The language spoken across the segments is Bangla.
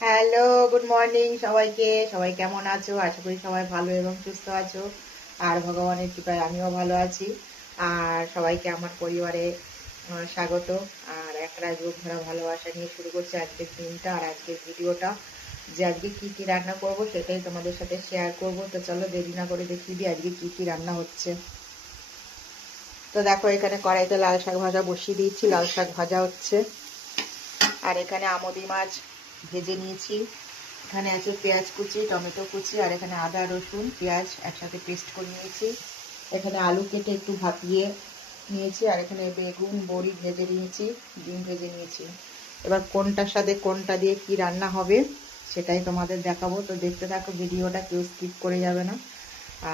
হ্যালো গুড মর্নিং সবাইকে। সবাই কেমন আছো? আশা করি সবাই ভালো এবং সুস্থ আছো। আর ভগবানের কৃপায় আমিও ভালো আছি। আর সবাইকে আমার পরিবারে স্বাগত। আর এক রাজযোগ ধরা ভালোবাসা নিয়ে শুরু করছে আজকের দিনটা আর আজকের ভিডিওটা। যে আজকে কি কি রান্না করব সেটাই তোমাদের সাথে শেয়ার করব। তো চলো দেরি না করে দেখিয়ে দিই আজকে কি কি রান্না হচ্ছে। তো দেখো, এখানে কড়াইতে লাল শাক ভাজা বসিয়ে দিয়েছি। লাল শাক ভাজা হচ্ছে। আর এখানে আমদি মাছ ভেজে নিয়েছি। এখানে আছে পেঁয়াজ কুচি, টমেটো কুচি, আর এখানে আদা, রসুন, পেঁয়াজ একসাথে পেস্ট করে নিয়েছি। এখানে আলু কেটে একটু ভাপিয়ে নিয়েছি, আর এখানে বেগুন, বড়ি ভেজে নিয়েছি, ডিম ভেজে নিয়েছি। এবার কোনটার সাথে কোনটা দিয়ে কি রান্না হবে সেটাই তোমাদের দেখাবো। তো দেখতে থাকো, ভিডিওটা কেউ স্কিপ করে যাবে না।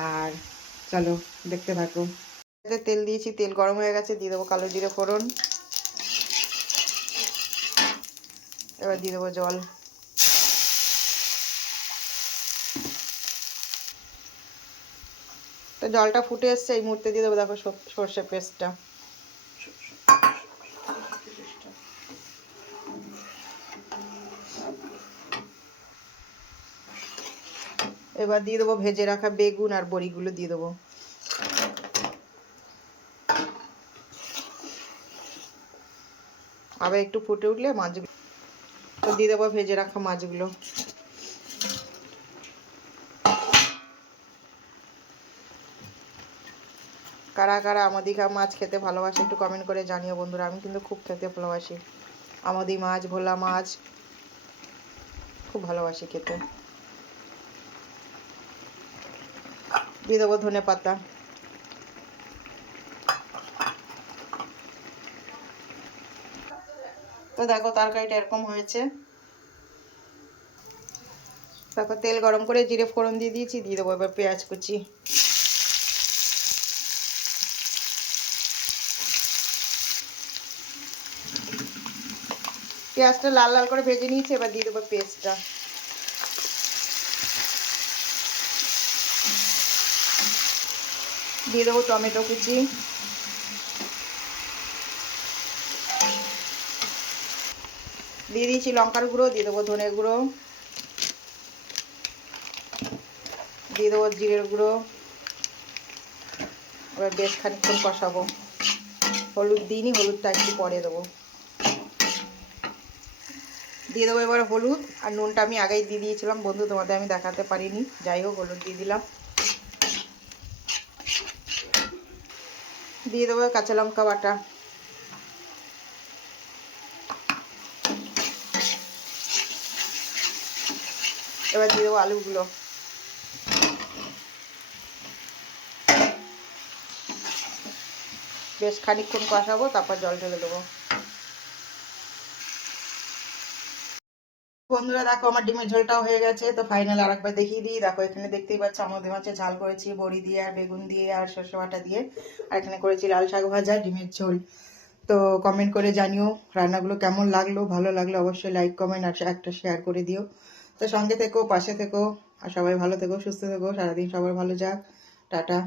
আর চলো, দেখতে থাকো। তেল দিয়েছি, তেল গরম হয়ে গেছে, দিয়ে দেবো কালো জিরে ফোড়ন। এবার দিয়ে দেবো জল। তো জলটা ফুটে এসছে, এই মুহূর্তে দিয়ে দেবো দেখো সর্ষে পেস্টটা। এবার দিয়ে দেবো ভেজে রাখা বেগুন আর বড়িগুলো দিয়ে দেবো। আবার একটু ফুটে উঠলে মাছগুলো তো দিয়ে দেবো ভেজে রাখা মাছগুলো। কারা কারা আমাদিঘা মাছ খেতে ভালোবাসে একটু কমেন্ট করে জানিও বন্ধুরা, আমি কিন্তু খুব খেতে ভালোবাসি। আমাদি মাছ, ভোলা মাছ, খুব ভালোবাসি খেতে। দিয়ে দেবো ধনে পাতা তো দেখো তরকারিটা এরকম হয়েছে। দেখো তেল গরম করে জিরে ফোড়ন দিয়ে দিয়েছি, দিয়ে দেবো এবার পেঁয়াজ কুচি। পেঁয়াজটা লাল লাল করে ভেজে নিয়েছি, এবার দিয়ে দেবো পেস্টটা। দিয়ে দেবো টমেটো কুচি। দিয়ে দিয়েছি লঙ্কার গুঁড়ো, দিয়ে দেবো ধনে গুঁড়ো, দিয়ে দেবো জিরের গুঁড়ো। এবার বেশ খানিক্ষণ কষাবো। হলুদ দিইনি, হলুদটা একটু পরে দেবো। দিয়ে দেবো এবার হলুদ, আর নুনটা আমি আগেই দিয়ে দিয়েছিলাম। বন্ধু, তোমাদের আমি দেখাতে পারিনি। যাই হোক, হলুদ দিয়ে দিলাম। দিয়ে দেবো কাঁচা লঙ্কা বাটা। এবার দিয়ে দেবো আলুগুলো। বেশ খানিক্ষণ কষাবো, তারপর জল ঢেলে দেবো। বন্ধুরা, দেখো আমার ডিমের ঝোলটাও হয়ে গেছে, তো ফাইনাল আর একবার দেখিয়ে দিই। দেখো, এখানে দেখতেই পাচ্ছ আমাদের মাছে ঝাল করেছি, বড়ি দিয়ে আর বেগুন দিয়ে আর সর্ষে বাটা দিয়ে। আর এখানে করেছি লাল শাক ভাজা, ডিমের ঝোল। তো কমেন্ট করে জানিও রান্নাগুলো কেমন লাগল, ভালো লাগল অবশ্যই লাইক কমেন্ট আর একটা শেয়ার করে দিও। তো সঙ্গে থেকো, পাশে থেকো, আর সবাই ভালো থেকো, সুস্থ থেকো, সারাদিন সবার ভালো যাক, টাটা।